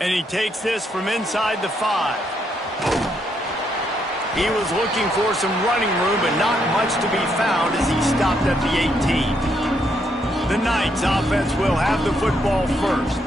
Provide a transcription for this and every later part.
And he takes this from inside the 5. He was looking for some running room, but not much to be found as he stopped at the 18. The Knights offense will have the football first.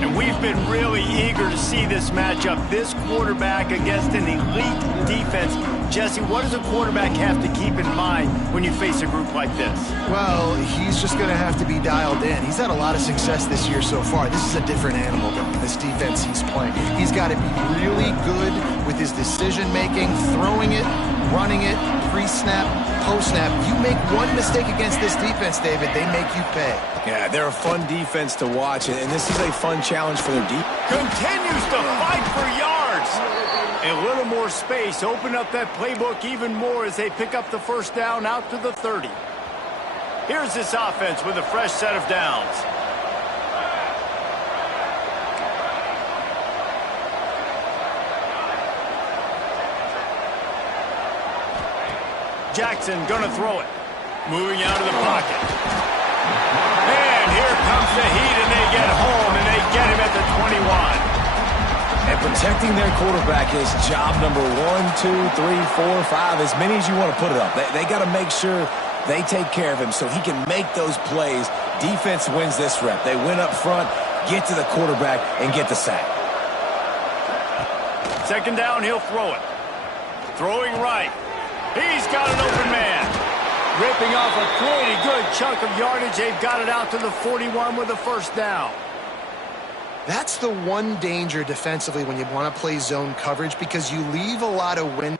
And we've been really eager to see this matchup. This quarterback against an elite defense. Jesse, what does a quarterback have to keep in mind when you face a group like this? Well, he's just going to have to be dialed in. He's had a lot of success this year so far. This is a different animal than this defense he's playing. He's got to be really good with his decision-making, throwing it, running it, pre-snap, post-snap. You make one mistake against this defense, David, they make you pay. Yeah, they're a fun defense to watch, and this is a fun challenge for their defense. Continues to fight for yards. A little more space, open up that playbook even more as they pick up the first down out to the 30. Here's this offense with a fresh set of downs. Jackson gonna throw it. Moving out of the pocket. And here comes the heat, and they get home, and they get him at the 21. And protecting their quarterback is job number 1, 2, 3, 4, 5, as many as you want to put it up. They got to make sure they take care of him so he can make those plays. Defense wins this rep. They win up front, get to the quarterback, and get the sack. Second down, he'll throw it. Throwing right. He's got an open man. Ripping off a pretty good chunk of yardage. They've got it out to the 41 with a first down. That's the one danger defensively when you want to play zone coverage, because you leave a lot of wind.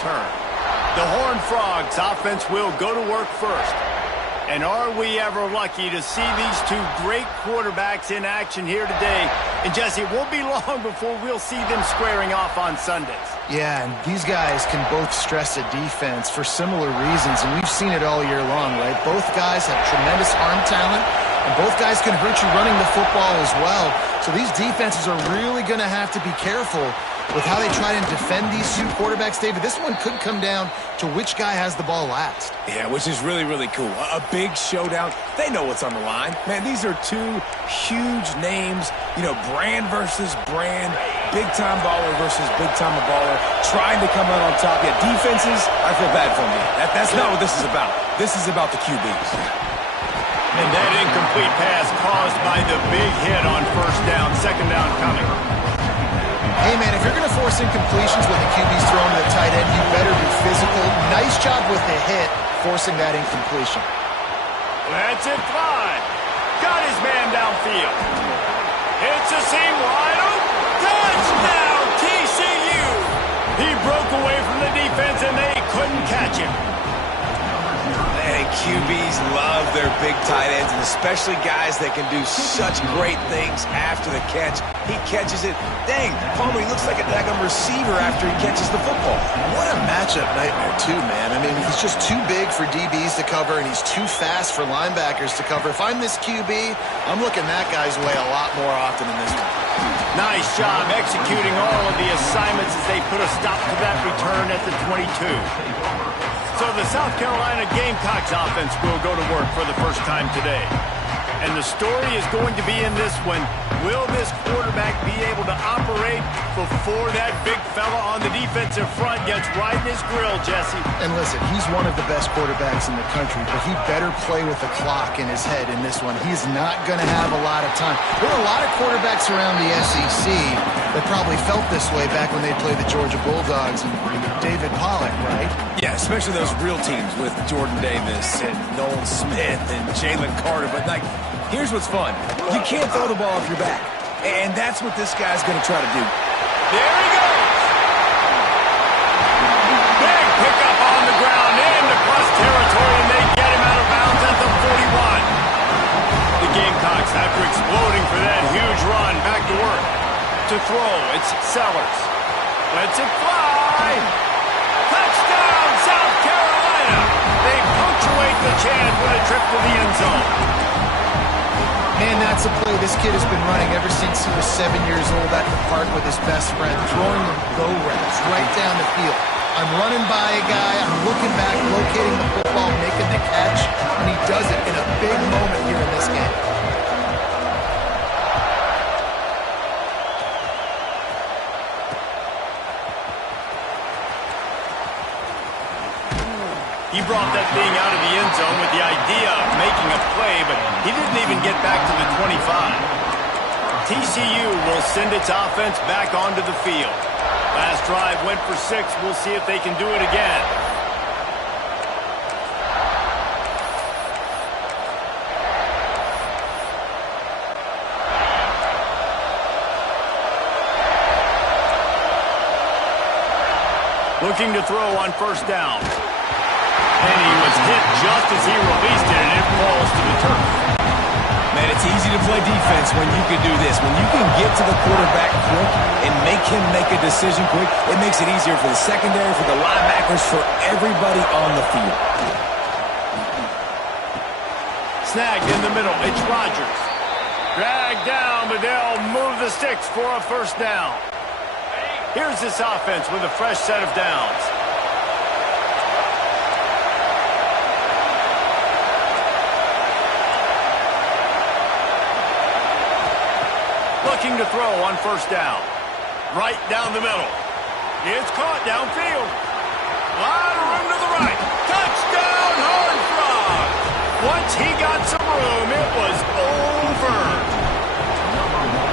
return. The Horned Frogs offense will go to work first. And are we ever lucky to see these two great quarterbacks in action here today? And Jesse, it won't be long before we'll see them squaring off on Sundays. Yeah, and these guys can both stress a defense for similar reasons, and we've seen it all year long, right? Both guys have tremendous arm talent, and both guys can hurt you running the football as well. So these defenses are really going to have to be careful with how they try and defend these two quarterbacks, David. This one could come down to which guy has the ball last. Yeah, which is really, really cool. A big showdown. They know what's on the line. Man, these are two huge names. You know, brand versus brand. Big-time baller versus big-time baller. Trying to come out on top. Yeah, defenses, I feel bad for them. That's not what this is about. This is about the QBs. And that incomplete pass caused by the big hit on first down. Second down coming. Hey, man, if you're going to force incompletions when the QB's thrown to the tight end, you better be physical. Nice job with the hit, forcing that incompletion. Let's it fly. Got his man downfield. Hits a seam wide open. Touchdown, TCU. He broke away from the defense, and they couldn't catch him. And QBs love their big tight ends, and especially guys that can do such great things after the catch. He catches it. Dang, Palmer, he looks like a daggum receiver after he catches the football. What a matchup nightmare, too, man. I mean, he's just too big for DBs to cover, and he's too fast for linebackers to cover. If I'm this QB, I'm looking that guy's way a lot more often than this one. Nice job executing all of the assignments as they put a stop to that return at the 22. So the South Carolina Gamecocks offense will go to work for the first time today. And the story is going to be in this one. Will this quarterback be able to operate before that big fella on the defensive front gets right in his grill, Jesse? And listen, he's one of the best quarterbacks in the country, but he better play with the clock in his head in this one. He's not going to have a lot of time. There are a lot of quarterbacks around the SEC that probably felt this way back when they played the Georgia Bulldogs and David Pollock, right? Yeah, especially those real teams with Jordan Davis and Nolan Smith and Jalen Carter. But, like, here's what's fun. You can't throw the ball off your back. And that's what this guy's going to try to do. There he goes. Big pickup on the ground into cross territory, and they get him out of bounds at the 41. The Gamecocks, after exploding for that huge run, back to work. To throw, it's Sellers. Lets it fly. Touchdown, South Carolina. They punctuate the chant with a trip to the end zone. Man, that's a play this kid has been running ever since he was 7 years old at the park with his best friend, throwing go routes right down the field. I'm running by a guy, I'm looking back, locating the football, making the catch, and he does it in a big moment here in this game. He brought that thing out of the end zone with the idea of making a play, but he didn't even get back to the 25. TCU will send its offense back onto the field. Last drive went for 6. We'll see if they can do it again. Looking to throw on first down. And he was hit just as he released it, and it falls to the turf. Man, it's easy to play defense when you can do this. When you can get to the quarterback quick and make him make a decision quick, it makes it easier for the secondary, for the linebackers, for everybody on the field. Snagged in the middle. It's Rodgers. Dragged down, but they'll move the sticks for a first down. Here's this offense with a fresh set of downs. Looking to throw on first down. Right down the middle. It's caught downfield. Lot of room to the right. Touchdown, Horned Frogs. Once he got some room, it was over.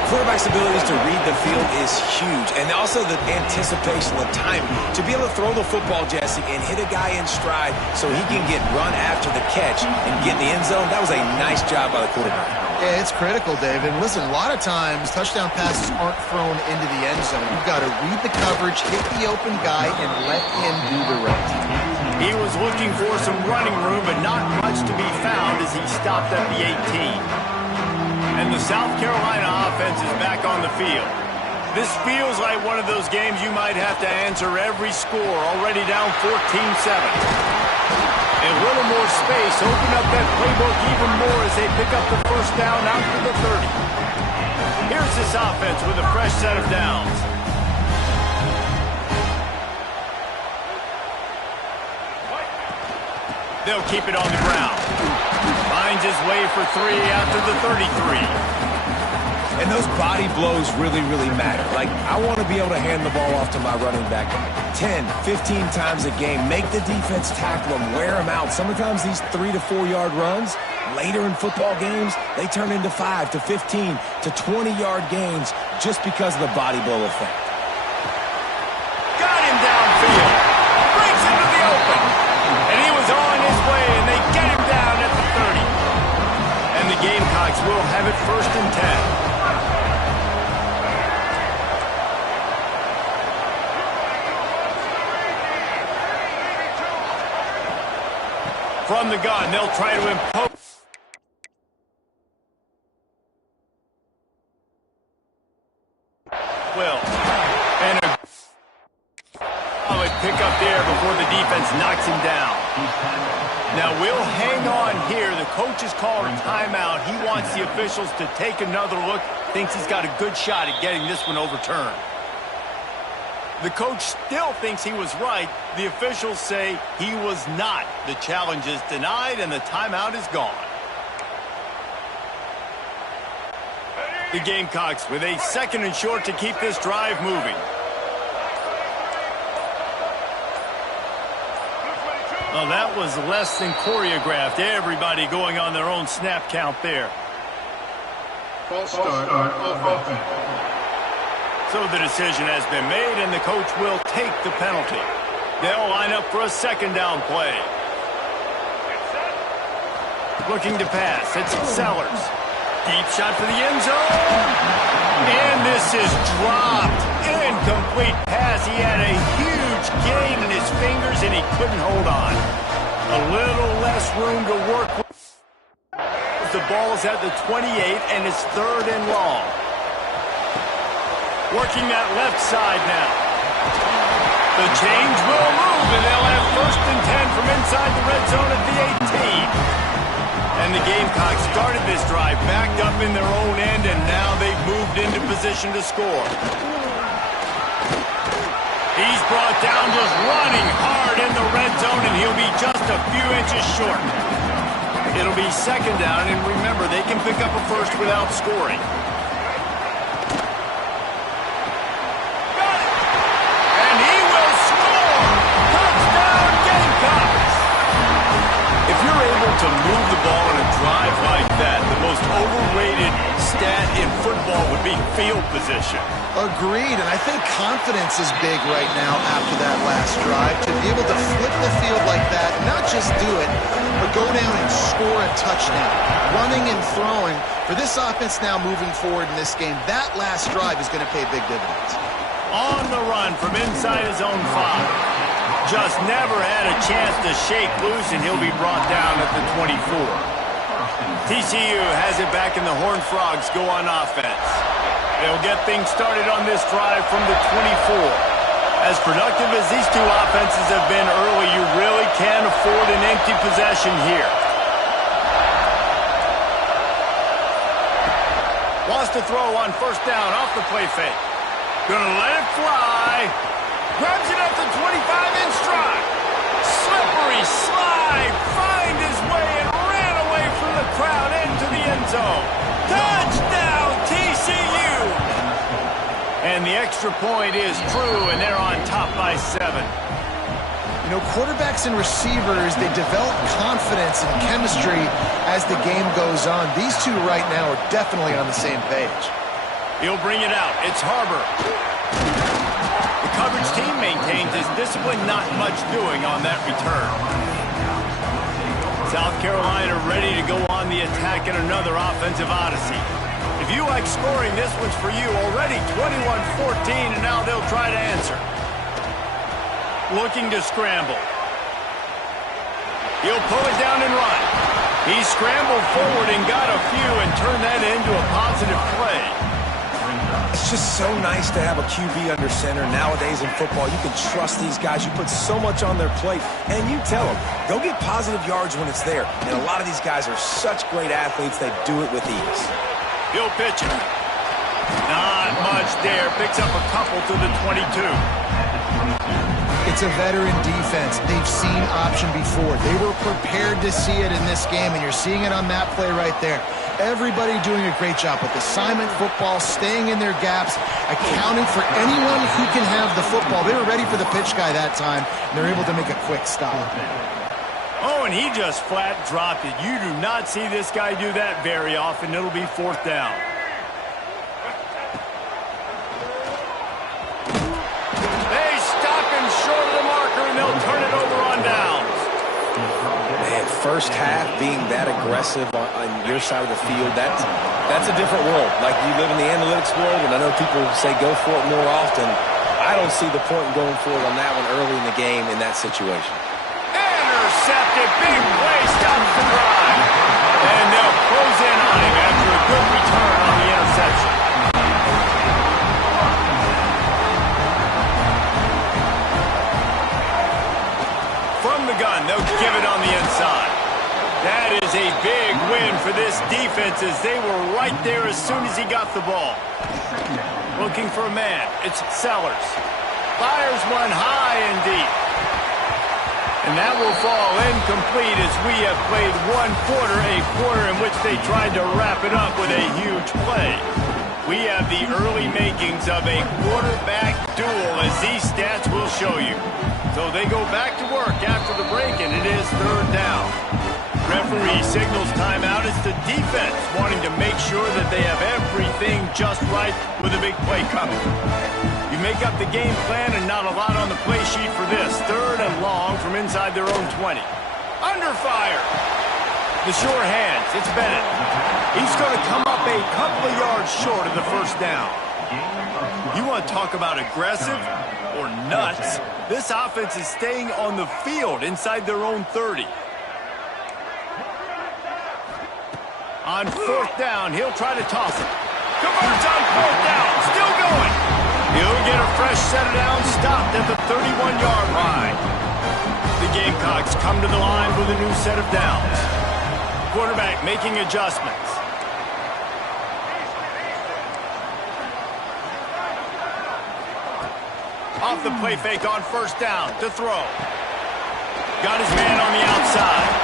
quarterback's abilities to read the field is huge, and also the anticipation, the timing. To be able to throw the football, Jesse, and hit a guy in stride so he can get run after the catch and get in the end zone, that was a nice job by the quarterback. Yeah, it's critical, David. Listen, a lot of times touchdown passes aren't thrown into the end zone. You've got to read the coverage, hit the open guy, and let him do the rest. He was looking for some running room, but not much to be found as he stopped at the 18. And the South Carolina offense is back on the field. This feels like one of those games you might have to answer every score, already down 14-7. A little more space, open up that playbook even more as they pick up the first down out to the 30. Here's this offense with a fresh set of downs. They'll keep it on the ground. Finds his way for 3 out to the 33. And those body blows really, really matter. Like, I want to be able to hand the ball off to my running back 10, 15 times a game. Make the defense tackle him, wear him out. Sometimes these 3 to 4 yard runs, later in football games, they turn into 5 to 15 to 20 yard gains just because of the body blow effect. Got him downfield. Breaks into the open. And he was on his way, and they get him down at the 30. And the Gamecocks will have it 1st and 10. From the gun, they'll try to impose. Will. And a solid pick up there before the defense knocks him down. Now we'll hang on here. The coach has called a timeout. He wants the officials to take another look. Thinks he's got a good shot at getting this one overturned. The coach still thinks he was right. The officials say he was not. The challenge is denied, and the timeout is gone. The Gamecocks with a 2nd and short to keep this drive moving. Well, that was less than choreographed. Everybody going on their own snap count there. False start on offense. So the decision has been made, and the coach will take the penalty. They'll line up for a 2nd down play. Looking to pass. It's Sellers. Deep shot for the end zone. And this is dropped. Incomplete pass. He had a huge gain in his fingers, and he couldn't hold on. A little less room to work with. The ball's at the 28, and it's 3rd and long. Working that left side now. The change will move, and they'll have 1st and 10 from inside the red zone at the 18. And the Gamecocks started this drive backed up in their own end, and now they've moved into position to score. He's brought down just running hard in the red zone, and he'll be just a few inches short. It'll be 2nd down, and remember, they can pick up a first without scoring. To move the ball in a drive like that, the most overrated stat in football would be field position. Agreed, and I think confidence is big right now after that last drive. To be able to flip the field like that, not just do it, but go down and score a touchdown. Running and throwing. For this offense now moving forward in this game, that last drive is going to pay big dividends. On the run from inside his own 5. Just never had a chance to shake loose, and he'll be brought down at the 24. TCU has it back, and the Horned Frogs go on offense. They'll get things started on this drive from the 24. As productive as these two offenses have been early, you really can't afford an empty possession here. Wants to throw on 1st down off the play fake. Gonna let it fly. Grabs it at the 25 in stride. Slippery slide. Find his way and ran away from the crowd into the end zone. Touchdown, TCU! And the extra point is true, and they're on top by 7. You know, quarterbacks and receivers, they develop confidence and chemistry as the game goes on. These two right now are definitely on the same page. He'll bring it out. It's Harbor. The coverage team maintains his discipline, not much doing on that return. South Carolina ready to go on the attack in another offensive odyssey. If you like scoring, this one's for you. Already 21-14, and now they'll try to answer. Looking to scramble. He'll pull it down and run. He scrambled forward and got a few and turned that into a positive play. It's just so nice to have a QB under center. Nowadays in football, you can trust these guys. You put so much on their plate, and you tell them, go get positive yards when it's there. And a lot of these guys are such great athletes, they do it with ease. He'll pitch it. Not much there. Picks up a couple to the 22. It's a veteran defense. They've seen option before. They were prepared to see it in this game, and you're seeing it on that play right there. Everybody doing a great job with assignment football, staying in their gaps, accounting for anyone who can have the football. They were ready for the pitch guy that time, and they're able to make a quick stop. Oh, and he just flat dropped it. You do not see this guy do that very often. It'll be 4th down. They stop him short of the marker, and they'll turn it over on downs. Man, first half being that aggressive on your side of the field, that's a different world. Like, you live in the analytics world, and I know people say go for it more often. I don't see the point in going for it on that one early in the game in that situation. Intercepted, big play, stops the drive. And they'll close in on him after a good return on the interception. From the gun, they'll give it on the inside. That is a big win for this defense as they were right there as soon as he got the ball. Looking for a man. It's Sellers. Fires one high and deep. And that will fall incomplete as we have played one quarter, a quarter in which they tried to wrap it up with a huge play. We have the early makings of a quarterback duel, as these stats will show you. So they go back to work after the break, and it is 3rd down. Referee signals timeout. It's the defense wanting to make sure that they have everything just right with a big play coming. You make up the game plan and not a lot on the play sheet for this. 3rd and long from inside their own 20. Under fire. The sure hands. It's Bennett. He's going to come up a couple of yards short of the 1st down. You want to talk about aggressive or nuts? This offense is staying on the field inside their own 30. On 4th down, he'll try to toss it. Converts on 4th down. Still going. He'll get a fresh set of downs, stopped at the 31-yard line. The Gamecocks come to the line with a new set of downs. Quarterback making adjustments. Off the play fake on 1st down to throw. Got his man on the outside.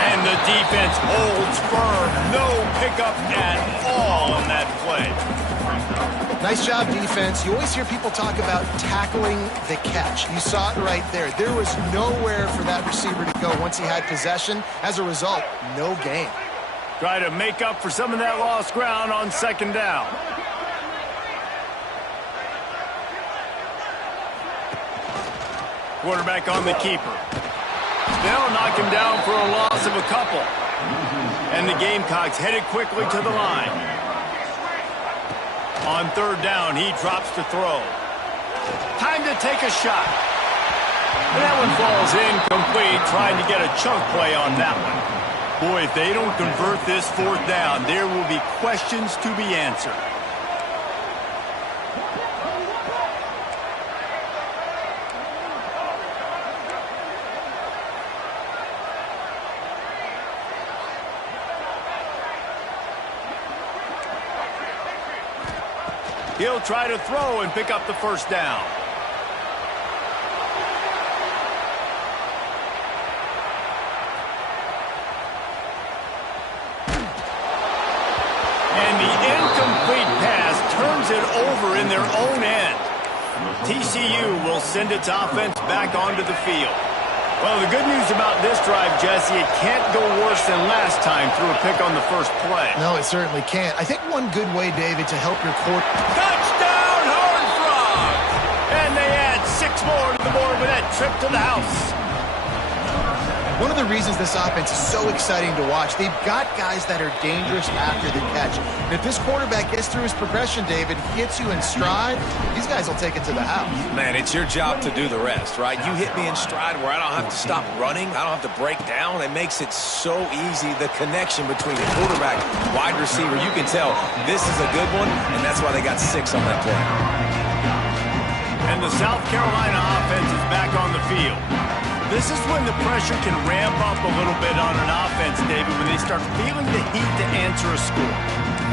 And the defense holds firm. No pickup at all on that play. Nice job, defense. You always hear people talk about tackling the catch. You saw it right there. There was nowhere for that receiver to go once he had possession. As a result, no gain. Try to make up for some of that lost ground on 2nd down. Quarterback on the keeper. They'll knock him down for a loss of a couple. And the Gamecocks headed quickly to the line. On 3rd down, he drops to throw. Time to take a shot. And that one falls incomplete, trying to get a chunk play on that one. Boy, if they don't convert this 4th down, there will be questions to be answered. He'll try to throw and pick up the 1st down. And the incomplete pass turns it over in their own end. TCU will send its offense back onto the field. Well, the good news about this drive, Jesse, it can't go worse than last time through a pick on the first play. No, it certainly can't. I think one good way, David, to help your quarterback. Touchdown, Horned Frogs! And they add 6 more to the board with that trip to the house. One of the reasons this offense is so exciting to watch, they've got guys that are dangerous after the catch. And if this quarterback gets through his progression, David, gets you in stride, these guys will take it to the house. Man, it's your job to do the rest, right? You hit me in stride where I don't have to stop running. I don't have to break down. It makes it so easy. The connection between the quarterback, wide receiver, you can tell this is a good one, and that's why they got 6 on that play. And the South Carolina offense is back on the field. This is when the pressure can ramp up a little bit on an offense, David, when they start feeling the heat to answer a score.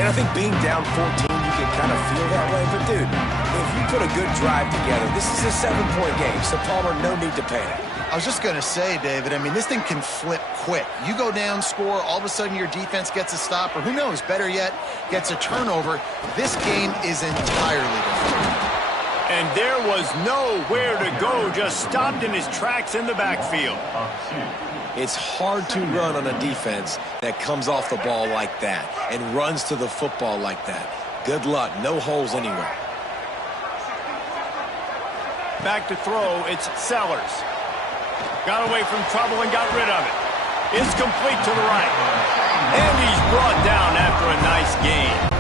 And I think being down 14, you can kind of feel that way. But, dude, if you put a good drive together, this is a 7-point game. So, Palmer, no need to panic. I was just going to say, David, I mean, this thing can flip quick. You go down, score, all of a sudden your defense gets a stop, or who knows, better yet, gets a turnover. This game is entirely different. And there was nowhere to go, just stopped in his tracks in the backfield. It's hard to run on a defense that comes off the ball like that and runs to the football like that. Good luck. No holes anywhere. Back to throw, it's Sellers. Got away from trouble and got rid of it. It's complete to the right. And he's brought down after a nice gain.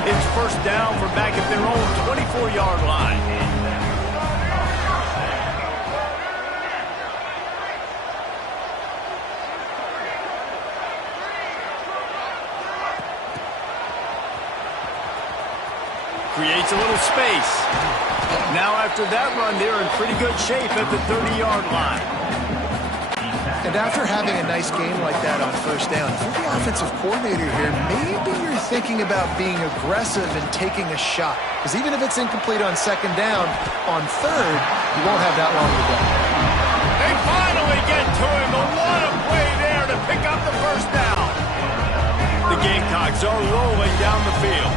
It's first down for back at their own 24-yard line. Creates a little space. Now after that run, they're in pretty good shape at the 30-yard line. And after having a nice game like that on first down, if you're the offensive coordinator here, maybe you're thinking about being aggressive and taking a shot. Because even if it's incomplete on second down, on third, you won't have that long to go. They finally get to him, but what a play there to pick up the first down. The Gamecocks are rolling down the field.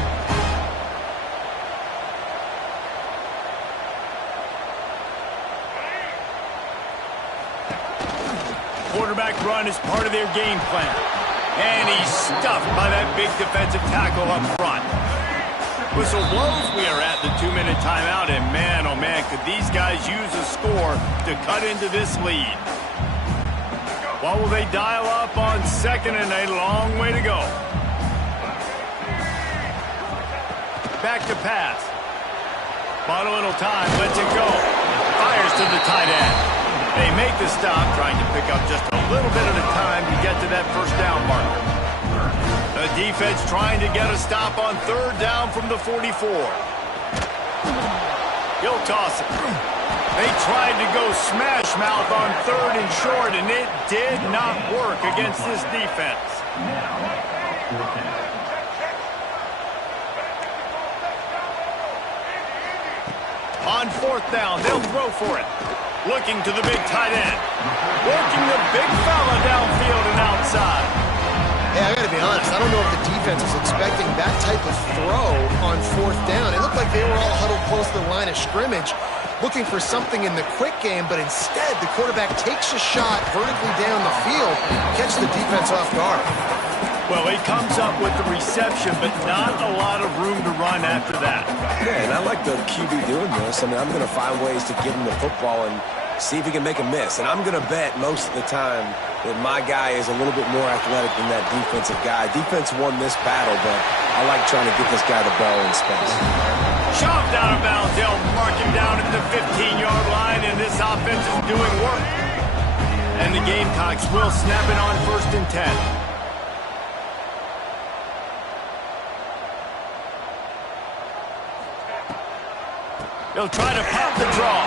Quarterback run is part of their game plan. And he's stuffed by that big defensive tackle up front. Whistle blows, we are at the 2-minute timeout, and man, oh man, could these guys use a score to cut into this lead. What will they dial up on second and a long way to go? Back to pass. Bought a little time, lets it go. Fires to the tight end. They make the stop, trying to pick up just a little bit at a time to get to that first down marker. The defense trying to get a stop on third down from the 44. He'll toss it. They tried to go smash mouth on third and short, and it did not work against this defense. On fourth down, they'll throw for it. Looking to the big tight end. Working the big fella downfield and outside. Hey, I got to be honest. I don't know if the defense was expecting that type of throw on fourth down. It looked like they were all huddled close to the line of scrimmage, looking for something in the quick game, but instead the quarterback takes a shot vertically down the field, catch the defense off guard. Well, he comes up with the reception, but not a lot of room to run after that. Yeah, and I like the QB doing this. I mean, I'm going to find ways to give him the football and see if he can make a miss. And I'm going to bet most of the time that my guy is a little bit more athletic than that defensive guy. Defense won this battle, but I like trying to get this guy the ball in space. Shoved out of bounds. They'll mark him down at the 15-yard line, and this offense is doing work. And the Gamecocks will snap it on 1st and 10. They'll try to pop the draw.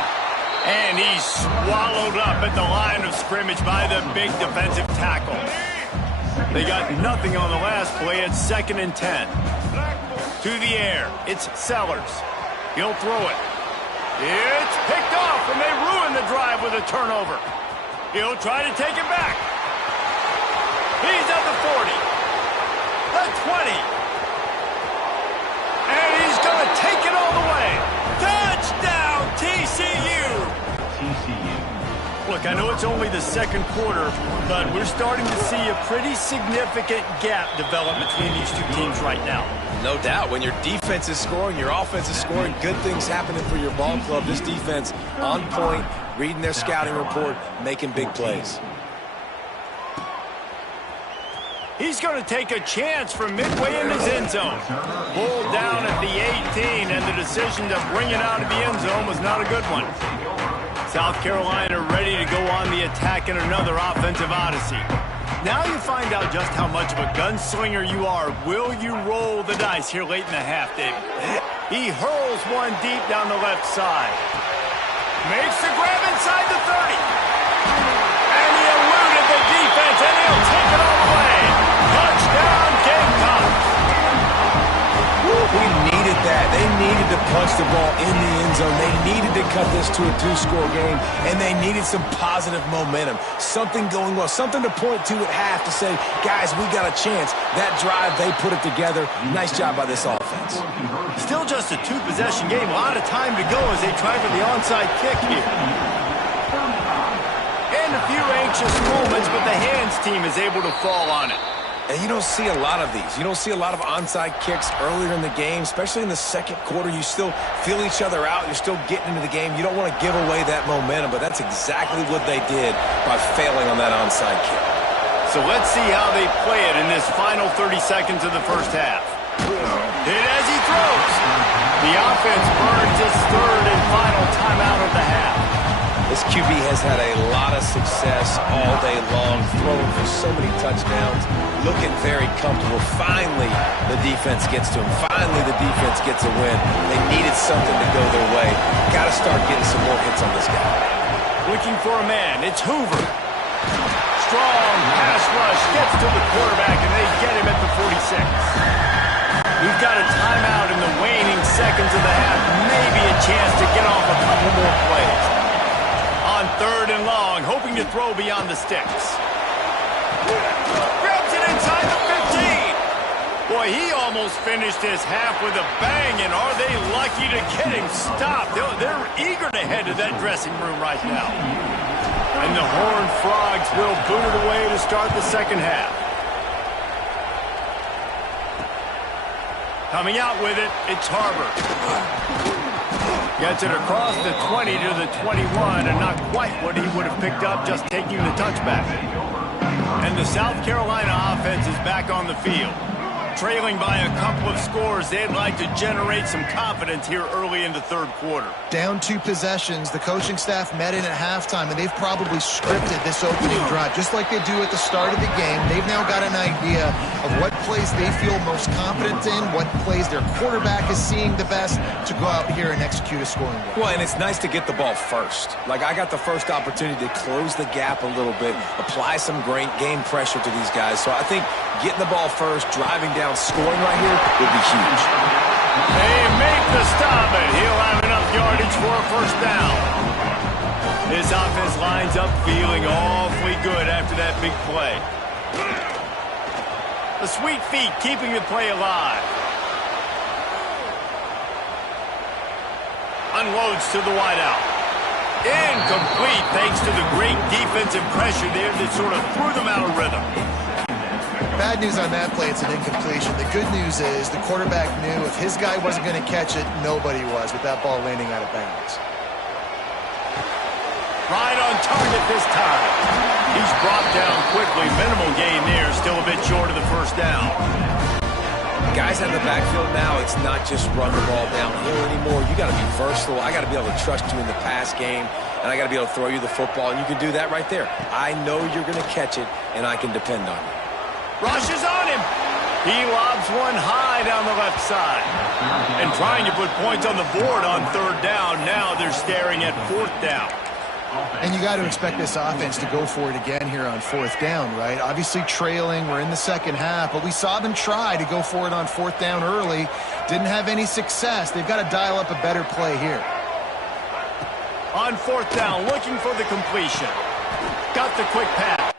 And he's swallowed up at the line of scrimmage by the big defensive tackle. They got nothing on the last play. It's 2nd and 10. To the air. It's Sellers. He'll throw it. It's picked off, and they ruin the drive with a turnover. He'll try to take it back. He's at the 40. The 20. And he's going to take it all the way. Touchdown, TCU! Look, I know it's only the second quarter, but we're starting to see a pretty significant gap develop between these two teams right now. No doubt. When your defense is scoring, your offense is scoring, good things happening for your ball club. This defense on point, reading their scouting report, making big plays. He's going to take a chance from midway in his end zone. Pulled down at the 18, and the decision to bring it out of the end zone was not a good one. South Carolina ready to go on the attack in another offensive odyssey. Now you find out just how much of a gunslinger you are. Will you roll the dice here late in the half, David? He hurls one deep down the left side. Makes the grab inside the 30. And he eluded the defense, and he'll take it all the way. Touchdown, Gamecocks. We needed that. They needed to punch the ball in the end zone. They needed to cut this to a 2-score game, and they needed some positive momentum. Something going well, something to point to at half to say, guys, we got a chance. That drive, they put it together. Nice job by this offense. Still just a two-possession game. A lot of time to go as they try for the onside kick here. And a few anxious moments, but the hands team is able to fall on it. And you don't see a lot of these. You don't see a lot of onside kicks earlier in the game, especially in the second quarter. You still feel each other out. You're still getting into the game. You don't want to give away that momentum, but that's exactly what they did by failing on that onside kick. So let's see how they play it in this final 30 seconds of the first half. Hit as he throws. The offense burns its third and final timeout of the half. This QB has had a lot of success all day long, throwing for so many touchdowns, looking very comfortable. Finally, the defense gets to him. Finally, the defense gets a win. They needed something to go their way. Got to start getting some more hits on this guy. Looking for a man. It's Hoover. Strong pass rush gets to the quarterback, and they get him at the 46. We've got a timeout in the waning seconds of the half. Maybe a chance to get off a couple more plays. On third and long, hoping to throw beyond the sticks. Grabs it inside the 15. Boy, he almost finished his half with a bang, and are they lucky to get him stopped? They're eager to head to that dressing room right now. And the Horned Frogs will boot it away to start the second half. Coming out with it, it's Harbor. Gets it across the 20 to the 21, and not quite what he would have picked up just taking the touchback. And the South Carolina offense is back on the field. Trailing by a couple of scores, they'd like to generate some confidence here early in the third quarter. Down 2 possessions, the coaching staff met in at halftime, and they've probably scripted this opening drive, just like they do at the start of the game. They've now got an idea of what plays they feel most confident in, what plays their quarterback is seeing the best to go out here and execute a scoring drive. Well, and it's nice to get the ball first. Like, I got the first opportunity to close the gap a little bit, apply some great game pressure to these guys. So I think getting the ball first, driving down, scoring right here would be huge. They make the stop, and he'll have enough yardage for a first down. This offense lines up feeling awfully good after that big play. The sweet feet keeping the play alive. Unloads to the wideout. Incomplete thanks to the great defensive pressure there that sort of threw them out of rhythm. Bad news on that play, it's an incompletion. The good news is the quarterback knew if his guy wasn't going to catch it, nobody was with that ball landing out of bounds. Right on target this time. He's brought down quickly. Minimal gain there, still a bit short of the first down. Guys out of the backfield now, it's not just run the ball downhill anymore. You got to be versatile. I got to be able to trust you in the pass game, and I got to be able to throw you the football, and you can do that right there. I know you're going to catch it, and I can depend on you. Rushes on him. He lobs one high down the left side. And trying to put points on the board on third down. Now they're staring at fourth down. And you got to expect this offense to go for it again here on fourth down, right? Obviously trailing, we're in the second half, but we saw them try to go for it on fourth down early. Didn't have any success. They've got to dial up a better play here. On fourth down, looking for the completion. Got the quick pass.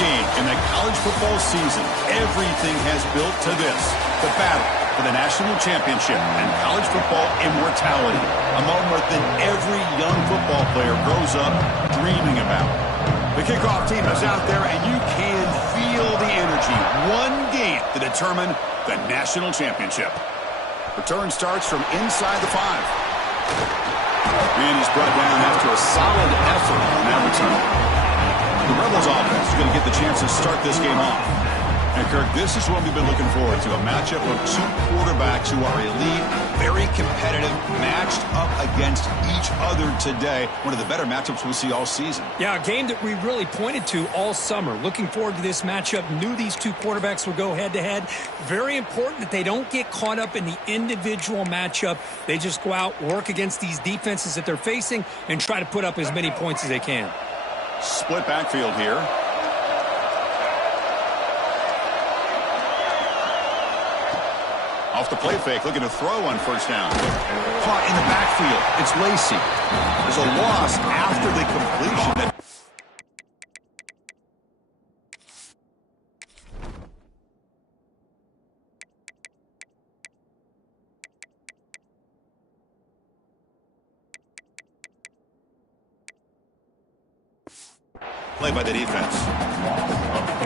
game in the college football season. Everything has built to this, the battle for the national championship and college football immortality, a moment that every young football player grows up dreaming about. The kickoff team is out there, and you can feel the energy. One game to determine the national championship. Return starts from inside the 5. And he's brought down after a solid effort on that return. The Rebels offense is going to get the chance to start this game off. And, Kirk, this is what we've been looking forward to, a matchup of two quarterbacks who are elite, very competitive, matched up against each other today. One of the better matchups we'll see all season. Yeah, a game that we really pointed to all summer. Looking forward to this matchup. Knew these two quarterbacks would go head-to-head. Very important that they don't get caught up in the individual matchup. They just go out, work against these defenses that they're facing, and try to put up as many points as they can. Split backfield here. Off the play fake, looking to throw on first down. Caught in the backfield. It's Lacey. There's a loss after the completion. Play by the defense.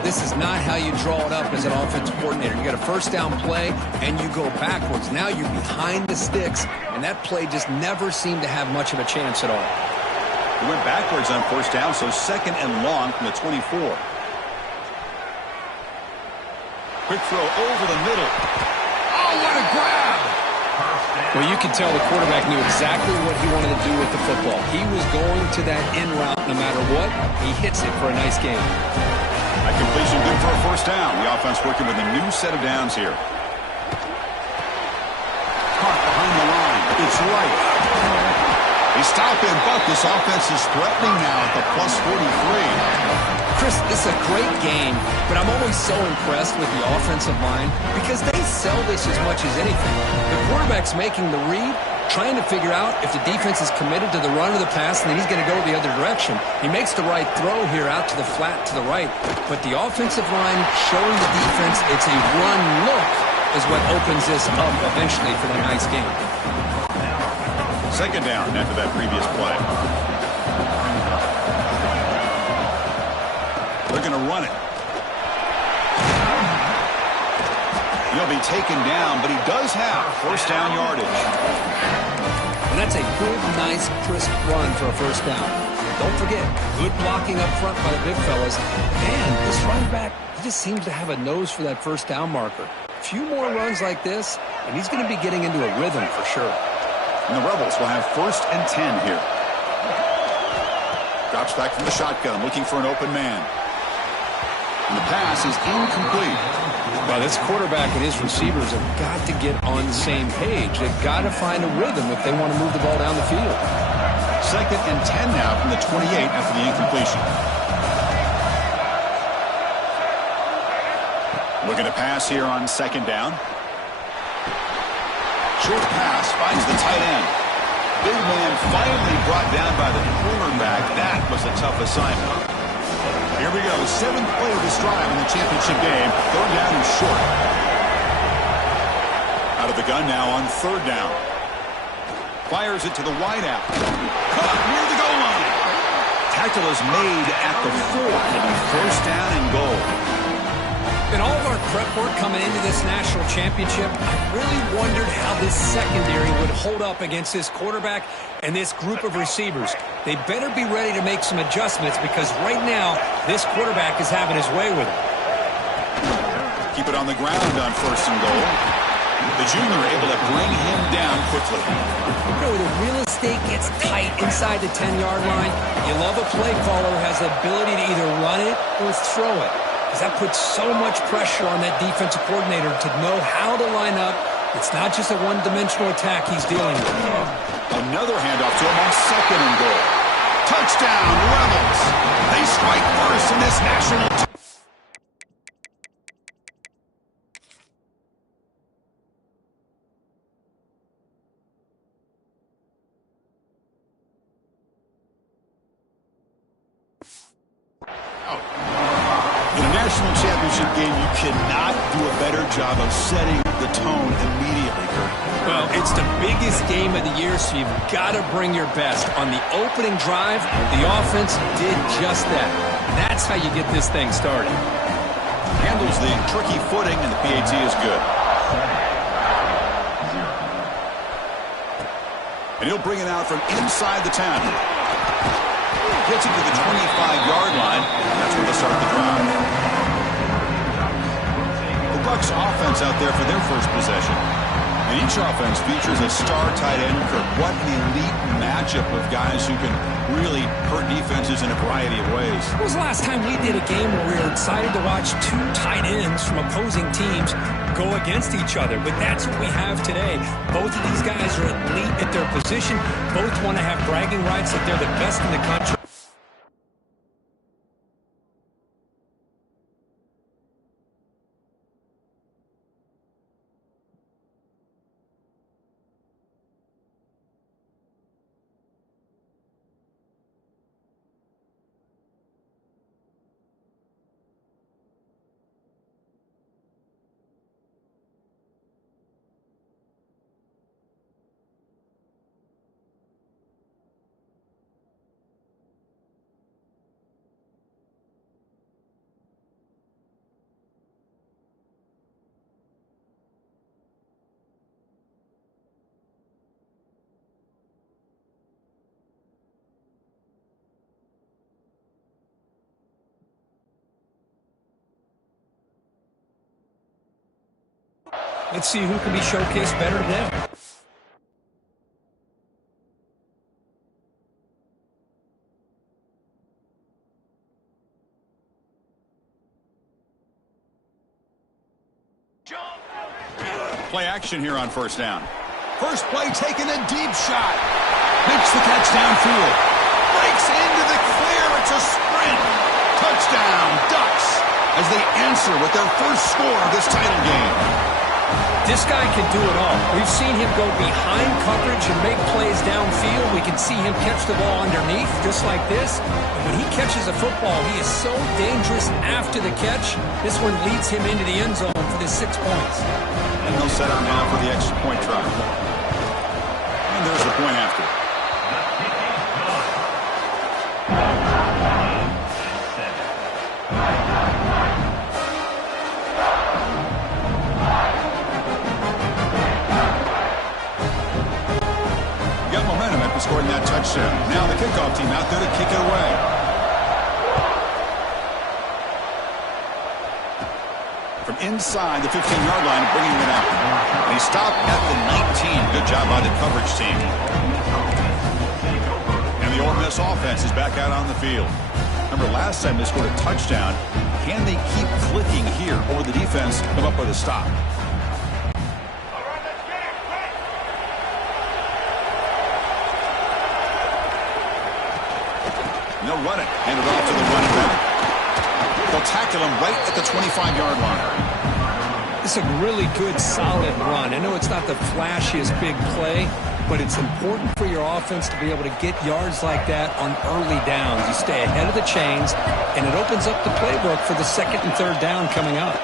This is not how you draw it up as an offensive coordinator. You got a first down play, and you go backwards. Now you're behind the sticks, and that play just never seemed to have much of a chance at all. He went backwards on first down, so second and long from the 24. Quick throw over the middle. Oh, what a grab! Well, you can tell the quarterback knew exactly what he wanted to do with the football. He was going to that in route no matter what. He hits it for a nice game. A completion good for a first down. The offense working with a new set of downs here. Caught behind the line. It's right. They stop him, but this offense is threatening now at the plus 43. Chris, this is a great game, but I'm always so impressed with the offensive line because they sell this as much as anything. The quarterback's making the read, trying to figure out if the defense is committed to the run or the pass, and then he's going to go the other direction. He makes the right throw here out to the flat to the right, but the offensive line showing the defense it's a run look is what opens this up eventually for the nice game. Second down after that previous play. They're going to run it. He'll be taken down, but he does have first down yardage. And that's a good, nice, crisp run for a first down. Don't forget, good blocking up front by the big fellas. And this running back, he just seems to have a nose for that first down marker. A few more runs like this, and he's going to be getting into a rhythm for sure. And the Rebels will have first and 10 here. Drops back from the shotgun, looking for an open man. And the pass is incomplete. Well, this quarterback and his receivers have got to get on the same page. They've got to find a rhythm if they want to move the ball down the field. Second and 10 now from the 28 after the incompletion. Looking to pass here on second down. Short pass finds the tight end. Big man finally brought down by the cornerback. That was a tough assignment. Here we go. Seventh play of this drive in the championship game. Third down and short. Out of the gun now on third down. Fires it to the wideout. Caught near the goal line. Tackle is made at the 4. It'll be first down and goal. In all of our prep work coming into this national championship, I really wondered how this secondary would hold up against this quarterback and this group of receivers. They better be ready to make some adjustments because right now, this quarterback is having his way with it. Keep it on the ground on first and goal. The junior able to bring him down quickly. You know, the real estate gets tight inside the 10-yard line. You love a play caller who has the ability to either run it or throw it. That puts so much pressure on that defensive coordinator to know how to line up. It's not just a one-dimensional attack he's dealing with. Another handoff to him on second and goal. Touchdown, Rebels. They strike first in this national national championship game, you cannot do a better job of setting the tone immediately, Kurt. Well, it's the biggest game of the year, so you've got to bring your best. On the opening drive, the offense did just that. That's how you get this thing started. Handles the tricky footing, and the PAT is good. And he'll bring it out from inside the 10. Gets it to the 25-yard line, and that's where they'll start the drive. The Bucs offense out there for their first possession. And each offense features a star tight end. Kurt, what an elite matchup of guys who can really hurt defenses in a variety of ways. When was the last time we did a game where we were excited to watch two tight ends from opposing teams go against each other? But that's what we have today. Both of these guys are elite at their position. Both want to have bragging rights that they're the best in the country. Let's see who can be showcased better today. Play action here on first down. First play, taking a deep shot. Makes the catch downfield. Breaks into the clear. It's a sprint. Touchdown, Ducks, as they answer with their first score of this title game. This guy can do it all. We've seen him go behind coverage and make plays downfield. We can see him catch the ball underneath, just like this. And when he catches a football, he is so dangerous after the catch. This one leads him into the end zone for the 6 points. And they'll set up now for the extra point try. And there's the point after. Got momentum after scoring that touchdown. Now the kickoff team out there to kick it away. From inside the 15-yard line, bringing it out. And he stopped at the 19. Good job by the coverage team. And the Ole Miss offense is back out on the field. Remember, last time they scored a touchdown. Can they keep clicking here, or the defense come up with a stop? And they'll run it. Hand it off to the running back. They'll tackle him right at the 25-yard line. It's a really good, solid run. I know it's not the flashiest big play, but it's important for your offense to be able to get yards like that on early downs. You stay ahead of the chains, and it opens up the playbook for the second and third down coming up.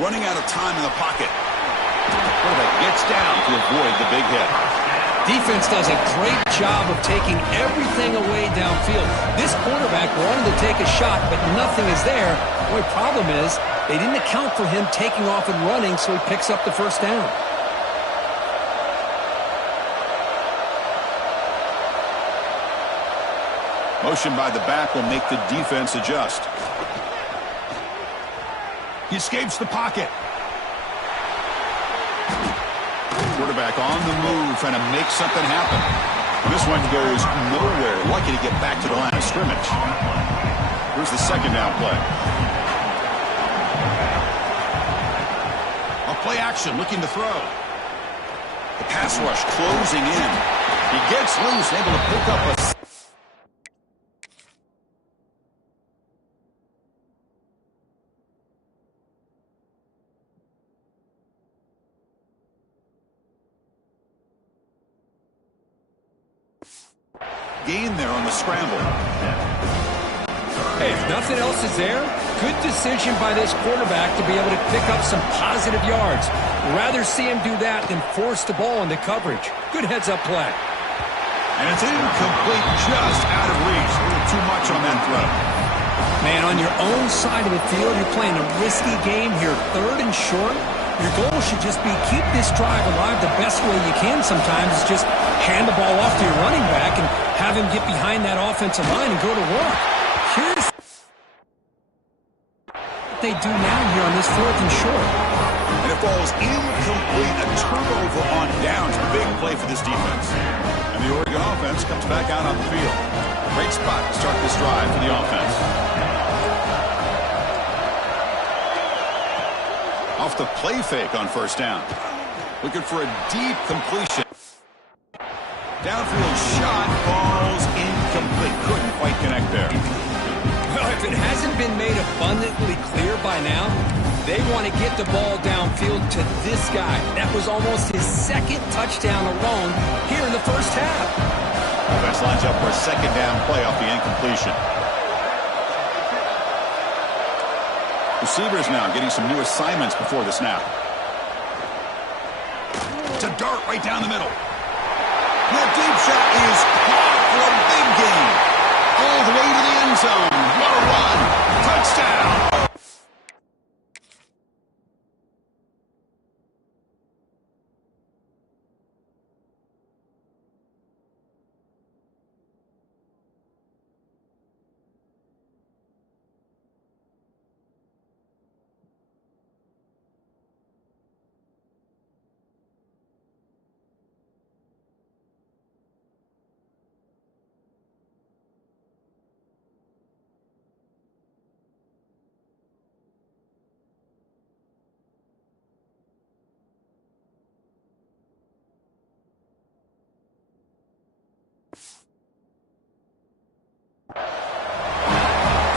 Running out of time in the pocket. Quarterback gets down to avoid the big hit. Defense does a great job of taking everything away downfield. This quarterback wanted to take a shot, but nothing is there. The only problem is they didn't account for him taking off and running, so he picks up the first down. Motion by the back will make the defense adjust. He escapes the pocket. Quarterback on the move, trying to make something happen. This one goes nowhere. Lucky to get back to the line of scrimmage. Here's the second down play. A play action, looking to throw. The pass rush closing in. He gets loose, able to pick up a... gain there on the scramble. Hey, if nothing else is there, good decision by this quarterback to be able to pick up some positive yards. Rather see him do that than force the ball into coverage. Good heads-up play. And it's incomplete, just out of reach. A little too much on that throw. Man, on your own side of the field, you're playing a risky game here, 3rd and short. Your goal should just be keep this drive alive the best way you can sometimes is just hand the ball off to your running back and have him get behind that offensive line and go to work. Here's what they do now here on this 4th and short. And it falls incomplete. A turnover on downs. Big play for this defense. And the Oregon offense comes back out on the field. Great spot to start this drive for the offense. Off the play fake on 1st down. Looking for a deep completion. Downfield shot falls incomplete. Couldn't quite connect there. Well, if it hasn't been made abundantly clear by now, they want to get the ball downfield to this guy. That was almost his 2nd touchdown alone here in the 1st half. Offense lines up for a 2nd down play off the incompletion. Receivers now getting some new assignments before the snap. To dart right down the middle. The deep shot is caught for a big gain. All the way to the end zone. What a run. Touchdown.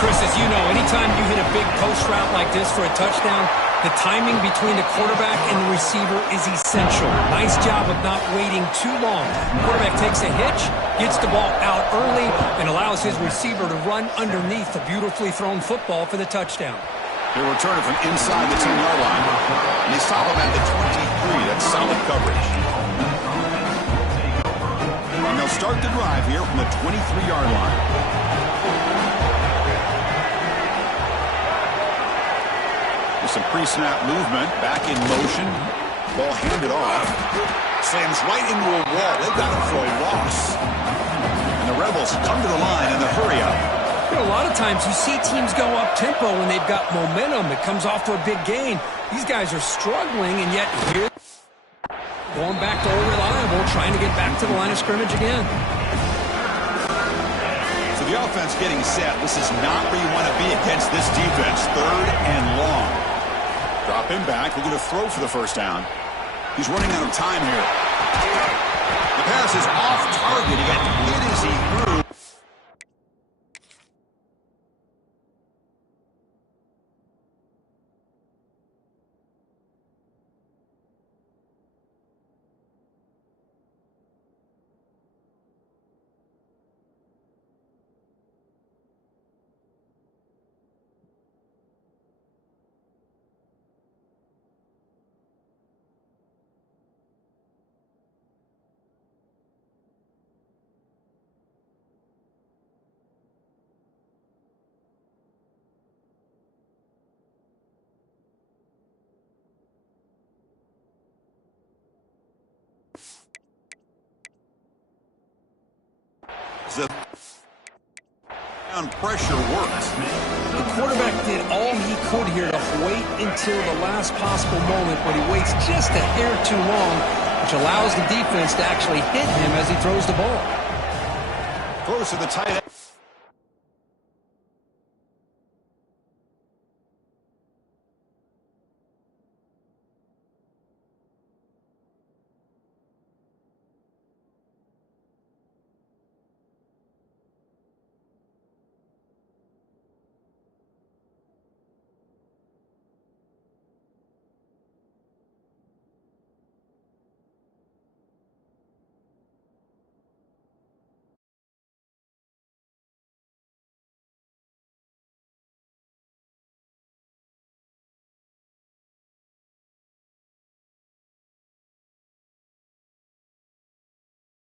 Chris, as you know, anytime you hit a big post route like this for a touchdown, the timing between the quarterback and the receiver is essential. Nice job of not waiting too long. Quarterback takes a hitch, gets the ball out early, and allows his receiver to run underneath the beautifully thrown football for the touchdown. They'll return it from inside the 10-yard line. And they stop him at the 23. That's solid coverage. And they'll start the drive here from the 23-yard line. Some pre-snap movement, back in motion, ball handed off, slams right into a wall. They've got him for a loss. And the Rebels come to the line in the hurry up. You know, a lot of times you see teams go up-tempo when they've got momentum. It comes off to a big gain. These guys are struggling, and yet here, going back to old reliable, trying to get back to the line of scrimmage again. So the offense getting set. This is not where you want to be against this defense. 3rd and long. Drop him back. Looking to throw for the 1st down. He's running out of time here. The pass is off target. He got hit as he threw. The pressure works. The quarterback did all he could here to wait until the last possible moment, but he waits just a hair too long, which allows the defense to actually hit him as he throws the ball. Throws to the tight end.